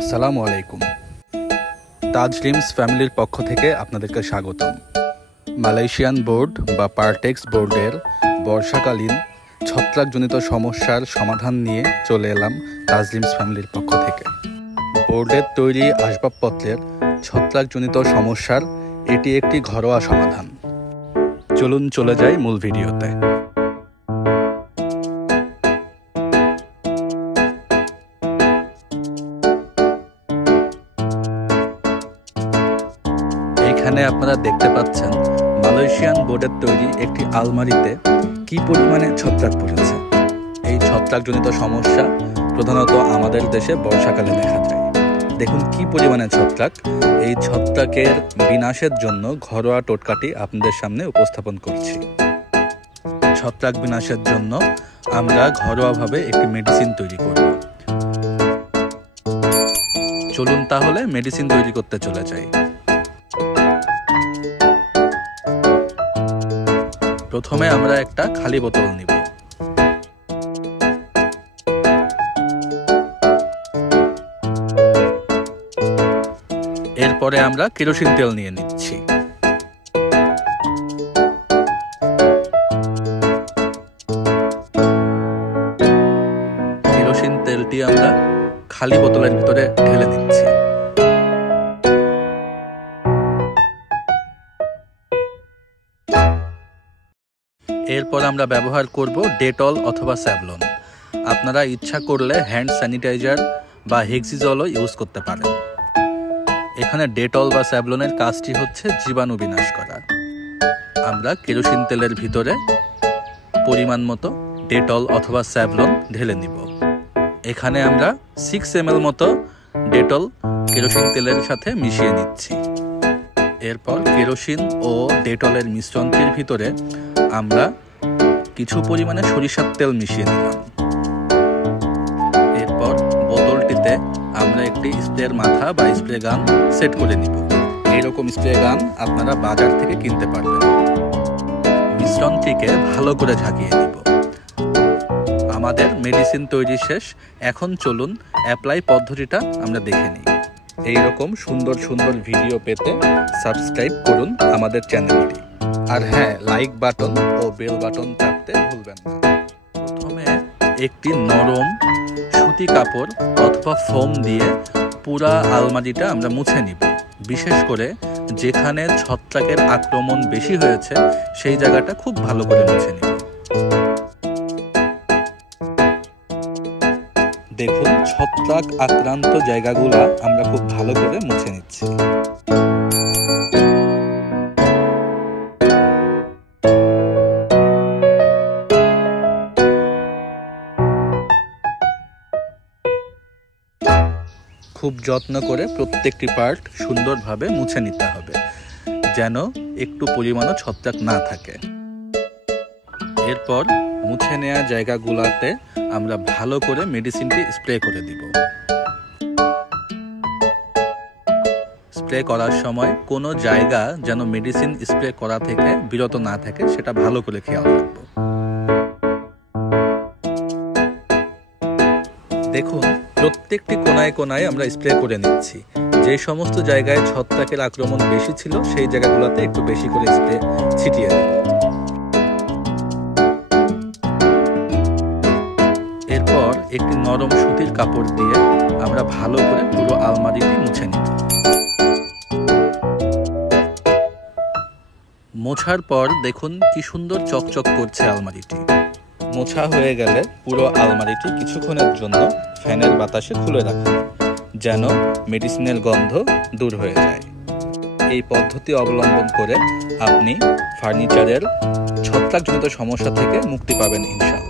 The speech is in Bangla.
আসসালামু আলাইকুম। তাজরিমস ফ্যামিলির পক্ষ থেকে আপনাদেরকে স্বাগতম। মালয়েশিয়ান বোর্ড বা পারটেক্স বোর্ডের বর্ষাকালীন ছত্রাকজনিত সমস্যার সমাধান নিয়ে চলে এলাম তাজরিমস ফ্যামিলির পক্ষ থেকে। বোর্ডের তৈরি আসবাবপত্রের ছত্রাকজনিত সমস্যার এটি একটি ঘরোয়া সমাধান। চলুন চলে যাই মূল ভিডিওতে। এখানে আপনারা দেখতে পাচ্ছেন মালয়েশিয়ান বোর্ডের তৈরি একটি আলমারিতে কি পরিমাণে ছত্রাক পড়েছে। এই ছত্রাকজনিত সমস্যা প্রধানত আমাদের দেশে বর্ষাকালে দেখা যায়। দেখুন কি পরিমাণে ছত্রাক। এই ছত্রাকের বিনাশের জন্য ঘরোয়া টোটকাটি আপনাদের সামনে উপস্থাপন করছি। ছত্রাক বিনাশের জন্য আমরা ঘরোয়াভাবে একটি মেডিসিন তৈরি করব। চলুন তাহলে মেডিসিন তৈরি করতে চলে যাই। প্রথমে আমরা একটা খালি বোতল নিব। এরপরে আমরা কেরোসিন তেল নিয়ে নিচ্ছি। কেরোসিন তেলটি আমরা খালি বোতলের ভিতরে ঢেলে দিচ্ছি। এরপর আমরা ব্যবহার করব ডেটল অথবা স্যাভলন। আপনারা ইচ্ছা করলে হ্যান্ড স্যানিটাইজার বা হেক্সিজলও ইউজ করতে পারেন। এখানে ডেটল বা স্যাভলনের কাজটি হচ্ছে জীবাণু বিনাশ করা। আমরা কেরোসিন তেলের ভিতরে পরিমাণ মতো ডেটল অথবা স্যাভলন ঢেলে নিব। এখানে আমরা 6 ml মতো ডেটল কেরোসিন তেলের সাথে মিশিয়ে নিচ্ছি। এরপর কেরোসিন ও ডেটলের মিশ্রণটির ভিতরে আমরা কিছু পরিমাণে সরিষার তেল মিশিয়ে নিলাম। এরপর বোতলটিতে আমরা একটি স্প্রের মাথা বা স্প্রে গান সেট করে নিব। এইরকম স্প্রে গান আপনারা বাজার থেকে কিনতে পারবেন। মিশ্রণটিকে ভালো করে ঝাঁকিয়ে নিব। আমাদের মেডিসিন তৈরি শেষ। এখন চলুন অ্যাপ্লাই পদ্ধতিটা আমরা দেখে নিই। এইরকম সুন্দর সুন্দর ভিডিও পেতে সাবস্ক্রাইব করুন আমাদের চ্যানেলটি। আর হ্যাঁ, like button oh bell button চাপতে ভুলবেন না। প্রথমে একটি নরম সুতি কাপড় অথবা ফোম দিয়ে পুরা আলমারিটা আমরা মুছে নিব। বিশেষ করে যেখানে ছত্রাকের আক্রমণ বেশি হয়েছে সেই জায়গাটা খুব ভালো করে মুছে নিব। দেখুন ছত্রাক আক্রান্ত জায়গাগুলো আমরা খুব ভালো করে মুছে নিচ্ছি। খুব যত্ন করে প্রত্যেকটি পার্ট সুন্দরভাবে মুছে নিতে হবে, যেন একটু পরিমাণও ছত্রাক না থাকে। এরপর মুছে নেওয়া জায়গাগুলোতে আমরা ভালো করে মেডিসিনটি স্প্রে করে দিব। স্প্রে করার সময় কোনো জায়গা যেন মেডিসিন স্প্রে করা থেকে বিরত না থাকে সেটা ভালো করে খেয়াল রাখবো। দেখুন প্রত্যেকটি কোনায় কোনায় আমরা স্প্রে করে নিচ্ছি। যে সমস্ত জায়গায় ছত্রাকের আক্রমণ বেশি ছিল সেই জায়গাগুলোতে একটু বেশি করে স্প্রে ছিটিয়ে দেব। এরপর একটি নরম সুতির কাপড় দিয়ে আমরা ভালো করে পুরো আলমারিটি মুছে নিব। মোছার পর দেখুন কি সুন্দর চকচক করছে আলমারিটি। মোছা হয়ে গেলে পুরো আলমারিটি কিছুক্ষণের জন্য ফ্যানের বাতাসে খুলে রাখুন, যেন মেডিসিনের গন্ধ দূর হয়ে যায়। এই পদ্ধতি অবলম্বন করে আপনি ফার্নিচারের ছত্রাকজনিত সমস্যা থেকে মুক্তি পাবেন ইনশাআল্লাহ।